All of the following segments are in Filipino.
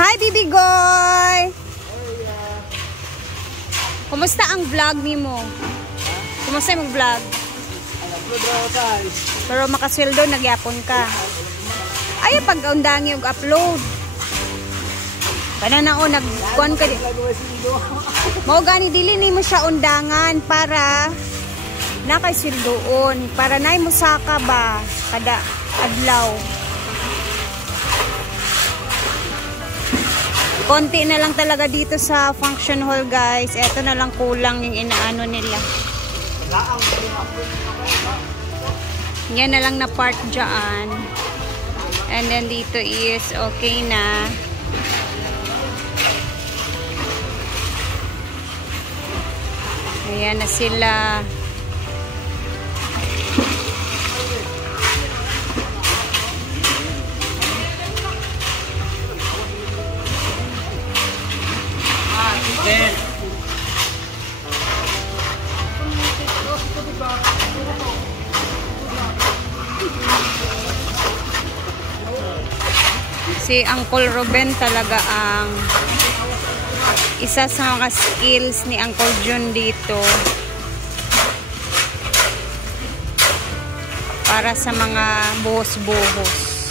Hi, Bibi Goy! Kumusta ang vlog mo? Kumusta yung vlog? Pero makasweldo, nagyapon ka. Ay, pag-undangi yung upload. Kana na o, nagkuhan ka din. Mau gani, dili ni mo siya undangan para nakasweldoon. Para na mo saka ba kada adlaw. Konti na lang talaga dito sa function hall, guys. Ito na lang kulang yung inaano nila. Yan na lang na part dyan. And then dito is okay na. Ayan na sila. Si Uncle Ruben talaga ang isa sa mga skills ni Uncle Jun dito para sa mga buhos-buhos.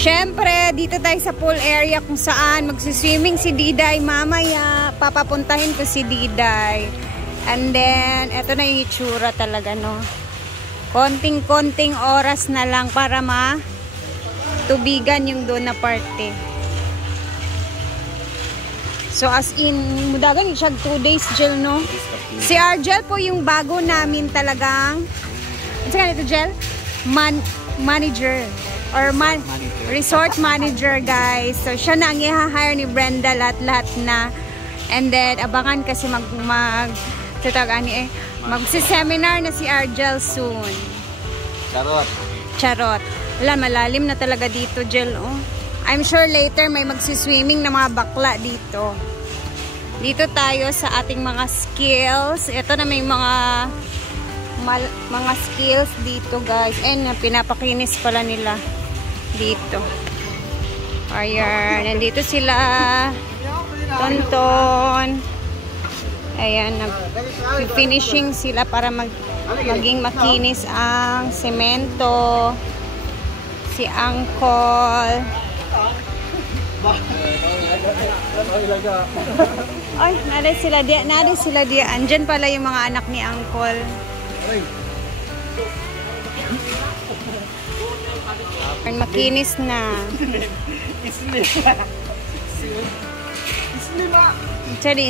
Syempre, dito tayo sa pool area kung saan magsiswimming si Diday mamaya. Papapuntahin ko si Diday. And then, eto na yung itsura talaga, no? Konting-konting oras na lang para tubigan yung doon na parte. So, as in, mudagan siya 2 days, Jel, no? Si Argel po yung bago namin talagang, ano sa ganito, Jel? Manager. Or resort manager, guys. So, siya na ang i-hire ni Brenda lahat-lahat na. And then, abangan kasi magsi-seminar na si Argel soon. Charot. Charot. Wala, malalim na talaga dito, Jel. Oh. I'm sure later may magsiswimming na mga bakla dito. Dito tayo sa ating mga skills. Ito na may mga skills dito, guys. And pinapakinis pala nila dito. Ayan, nandito sila Tonton. Ayan, nag-finishing sila para maging makinis ang semento. Si Uncle. Ay, naday sila di. Andyan pala yung mga anak ni Uncle. Makinis na. Slim.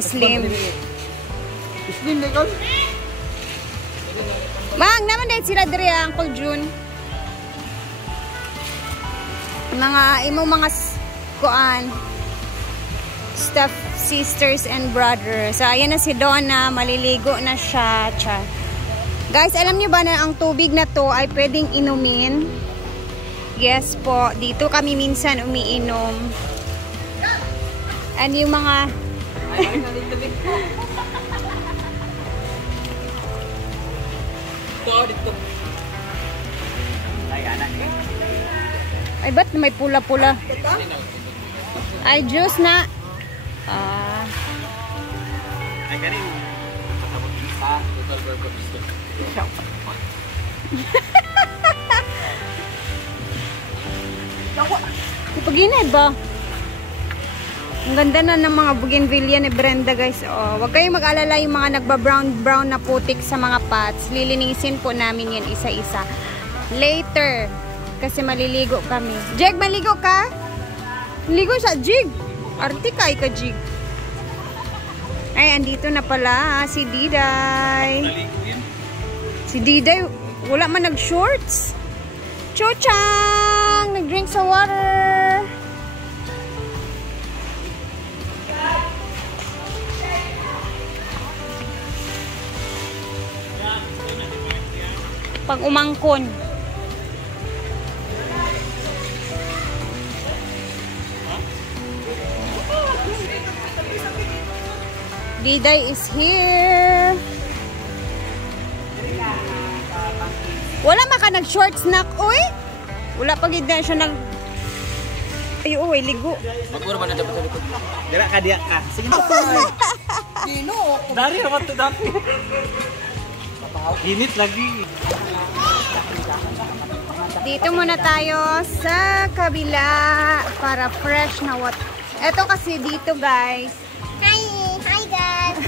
Slim. Slim na ikaw? Mang, naman dahil sila diri, Uncle Jun. Mga kuan. Staff sisters and brothers. So, ayan na si Donna. Maliligo na siya. Guys, alam niyo ba na ang tubig na to ay pwedeng inumin? Yes po. Dito kami minsan umiinom. And yung mga... Ay, ba't may pula-pula? Ay, juice na. Ay, galing. Ipaginad ba? Ang ganda na ng mga bougainvillea ni Brenda, guys. Oh, wag kayong mag-alala yung mga nagba-brown na putik sa mga pots. Lilinisin po namin yan isa-isa. Later. Kasi maliligo kami. Jeg, maligo ka? Maligo siya, Jig. Arte ka, Jig. Ay, andito na pala si Diday. Si Diday, wala man nag-shorts. Chochang! Nag-drink sa water. Pang umangkon. Diday is here. Wala maka nag-short snack, oy. Wala pa gid na siya nag ay, oy, ligo. Magpuro ba na dapat sa likod? Dira ka, diya ka. Sige na. Dino. Dari naman to dati. Init lagi. Dito muna tayo sa kabila para fresh na water. Ito kasi dito, guys. Hi guys.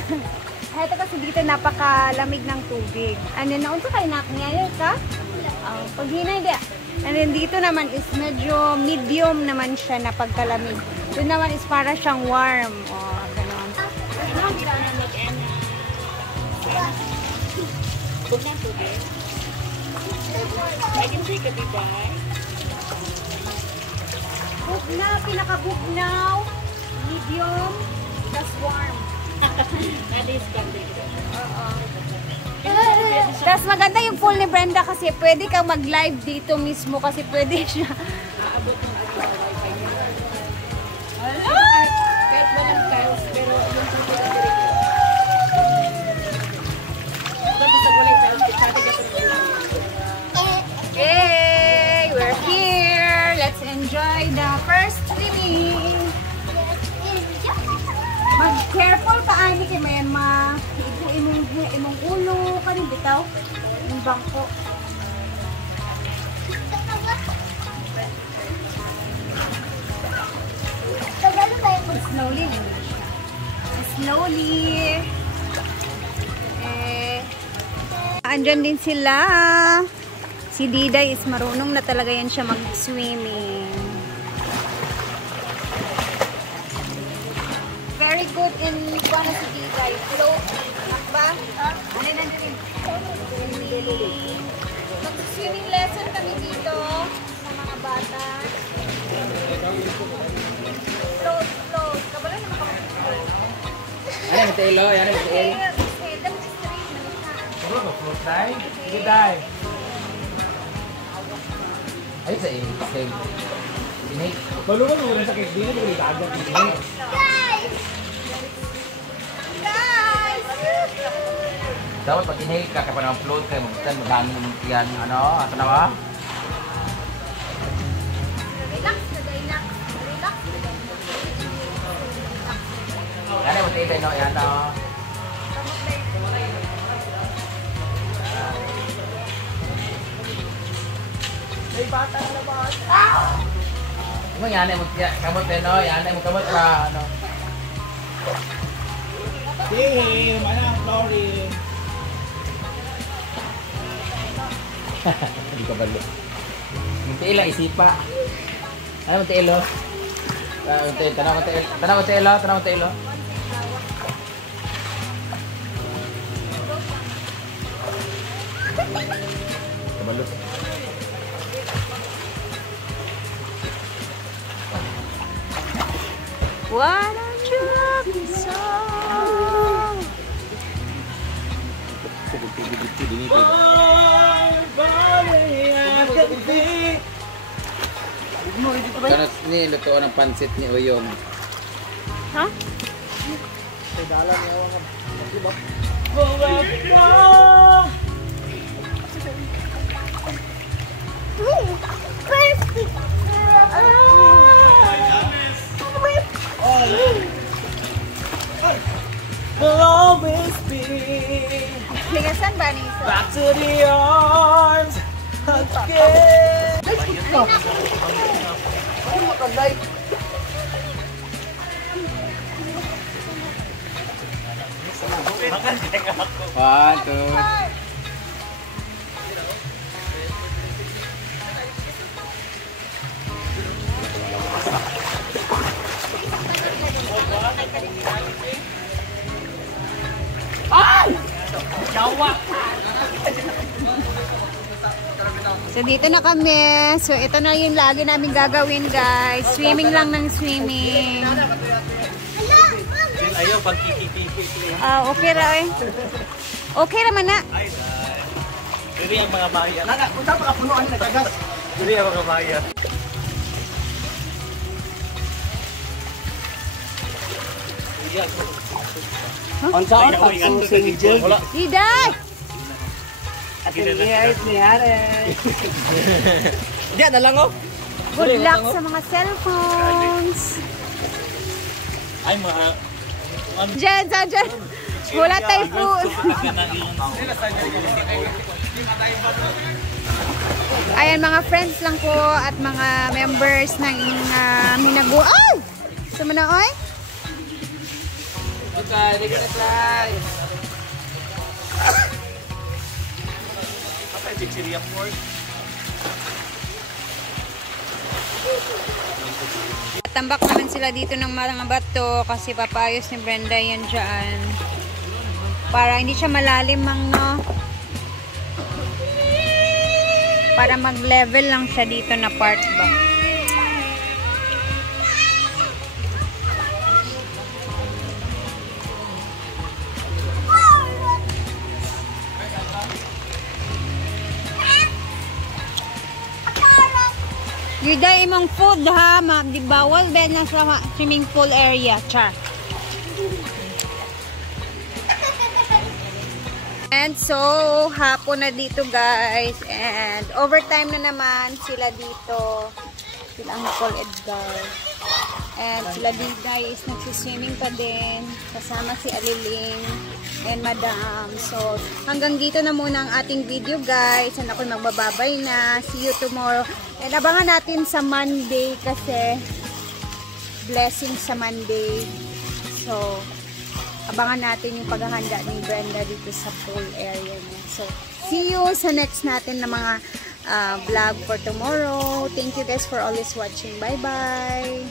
Ito kasi dito napakalamig ng tubig. Ano na unsa kay nakngayon ka? Pag hinay dia. And then dito naman is medyo medium naman siya na pagkalamig. Doon naman is para siyang warm. Oh, ganoon. Bugna, pinaka-bugnaw. Medium, tas warm. Tapos maganda yung pool ni Brenda kasi pwede kang mag-live dito mismo kasi pwede siya. Yay! We're here! Let's enjoy the first swimming! Mag-careful ka, Ani, kay may imong ulo, kanin bitaw, yung bangko. Tagalo tayo mag-slowly. Slowly. Andyan din sila. Si Diday is marunong na talaga yan siya mag-swimming. Very good in paano si Diday. Float. Ba? Ano na din? Mag-swimming lesson kami dito sa mga bata. Float, float. Kabalo naman ka mag-float. Ano yung tailo? Ano yung tailo? Ano ba? Float die? Sige die. Ay, sa iyo. Same. Inhake. Balungan mo na sa cake. Di na mo nagagad. Inhake. Guys. Dapat pag inhale ka, kapag na-upload kayo, magdami yan, ano, asa na ba? Relax na relax. Relax na Yan ay, matibay, no? Yan, no? May bata na ba? Ano yan ay, kamot, no? Yan ay, kamot pa, ano? Hey, mana Flori? Hindi ka balo. Munti lang isipa. Ano munti ilo? Tanong munti ilo. Tanong munti ilo. Tanong munti ilo. Kabalo. What a joke song. Kana ni lutuan ng pansit ni Oyong. Ha? Will always be Ligasan ba ni Isa? back to the arms again. One, two. So dito na kami. So ito na yung lagi namin gagawin, guys. Swimming lang ng swimming. Ayaw pag kikikiki. Okay ra eh. Okay naman na. Diri ang mga bayan. Nana, kung saan mga punuan na gagas? Diri ang mga bayan. On saan pag-susing dyan? Diday! At yung ears ni Harry. Diyan na lang oh. Good luck sa mga cellphones. Ay mga Jen, Jen. Wala tayo po. Ayan, mga friends lang po at mga members ng Minagu. Ay! Sumana, oy? Okay, di kita try. apa yung chichirya pork? Tambak naman sila dito ng mga bato kasi papayos ni Brenda yan dyan. Para hindi siya malalim no? Para mag-level lang siya dito na part ba. Yuday imong food ha, ma'am. Di bawal ba na sa swimming pool area, char. And so, hapon na dito guys. And overtime na naman sila dito. Sila ang Nicole Edgar. And sila Diday is nagsiswimming pa din. Kasama si Aliling and Madam. So, hanggang dito na muna ang ating video guys. And ako'y magbababay na. See you tomorrow. And abangan natin sa Monday kasi blessing sa Monday. So, abangan natin yung paghahanda ni Brenda dito sa pool area niya. So, see you sa next natin na mga vlog for tomorrow. Thank you guys for always watching. Bye-bye!